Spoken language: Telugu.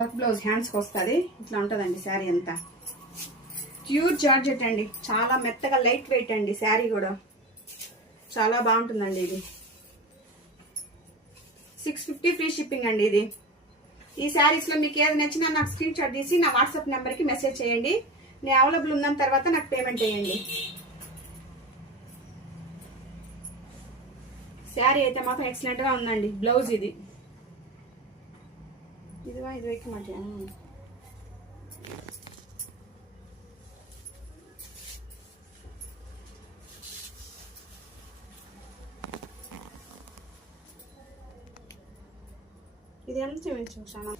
వర్క్ బ్లౌజ్ హ్యాండ్స్కి వస్తుంది. ఇట్లా ఉంటుందండి శారీ అంతా. ప్యూర్ జార్జెట్ అండి, చాలా మెత్తగా లైట్ వెయిట్ అండి. శారీ కూడా చాలా బాగుంటుందండి. ఇది 650 ఫ్రీ షిప్పింగ్ అండి. ఇది ఈ శారీస్లో మీకు ఏది నచ్చినా నాకు స్క్రీన్ షాట్ తీసి నా వాట్సాప్ నెంబర్కి మెసేజ్ చేయండి. నేను అవైలబుల్ ఉన్న తర్వాత నాకు పేమెంట్ చేయండి. శారీ అయితే మాత్రం ఎక్సలెంట్గా ఉందండి. బ్లౌజ్ ఇది వైపు మధ్య ఇది ఎంత చూసాను.